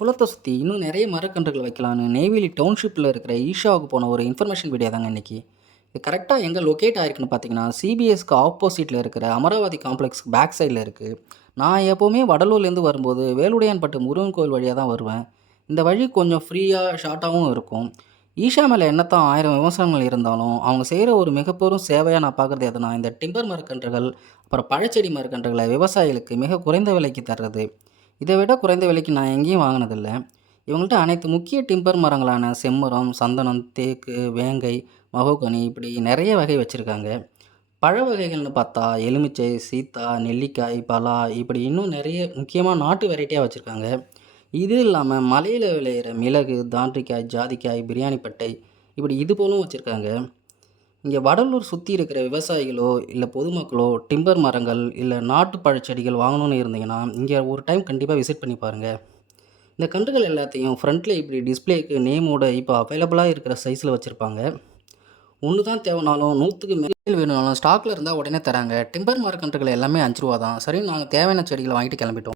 குளத்த சுத்தி இன்னும் நெறைய மரக்கன்றுகள் வைக்கலான்னு நெய்வேலி டவுன்ஷிப்ல இருக்கிற ஈஷாவுக்கு போன ஒரு இன்ஃபர்மேஷன் வீடியோ தாங்க இன்னைக்கு. இது கரெக்ட்டா எங்க லொகேட் ஆயிருக்குன்னு பார்த்தீங்கன்னா, சிபிஎஸ்க்கு ஆப்போசிட்ல இருக்கிற அமராவதி காம்ப்ளெக்ஸ்க்கு பேக் சைட்ல இருக்கு. நான் எப்பவுமே வடலூர்லேருந்து வரும்போது வேலுடையான்பட்டு முருகன் கோவில் வழியா தான் வருவேன். இந்த வழி கொஞ்சம் ஃப்ரீயா, ஷார்ட்டாவும் இருக்கும். ஈஷா மேல என்னத்தான் 1000 விமர்சனங்கள் இருந்தாலும், அவங்க செய்ற ஒரு மிகப்பெரும் சேவையா நான் பார்க்குறது எதுனா, இந்த டிம்பர் மரக்கன்றுகள், அப்புறம் பழச்செடி மரக்கன்றுகள விவசாயிகளுக்கு மிக குறைந்த விலைக்கு தர்றது. இத விட குறைந்த விலைக்கு நான் எங்கேயும் வாங்குனதில்ல. இவங்கள்ட்ட அனைத்து முக்கிய டிம்பர் மரங்களான செம்மரம், சந்தனம், தேக்கு, வேங்கை, மஹோகனி இப்படி நெறைய வகை வச்சிருக்காங்க. பழ வகைகள்னு பார்த்தா எலுமிச்சை, சீத்தா, நெல்லிக்காய், பலா இப்படி இன்னும் நெறைய முக்கியமா நாட்டு வெரைட்டியா வச்சிருக்காங்க. இது இல்லாம மலையில விளையிற மிளகு, தாண்டிக்காய், ஜாதிக்காய், பிரியாணி பட்டை இப்படி இது போலும் வச்சிருக்காங்க. இங்க வடலூர் சுத்தி இருக்கிற விவசாயிகளோ, இல்ல பொதுமக்களோ டிம்பர் மரங்கள், இல்ல நாட்டு பழச்செடிகள் வாங்கணும்னு இருந்தீங்கன்னா, இங்க ஒரு டைம் கண்டிப்பா விசிட் பண்ணி பாருங்க. இந்த கன்றுகள் எல்லாத்தையும் ஃப்ரண்ட்ல இப்படி டிஸ்ப்ளேக்கு நேமோட இப்போ அவைலபிளா இருக்கிற சைஸ்ல வச்சிருப்பாங்க. ஒண்ணு தான் தேவைனாலும் 100க்கு மேல் வேணும்னாலும் ஸ்டாக்ல இருந்தா உடனே தராங்க. டிம்பர் மரக்கன்றுகள் எல்லாமே ரூ. 5 தான். சரின்னு நாங்க தேவையான செடிகள வாங்கிட்டு கிளம்பிட்டோம்.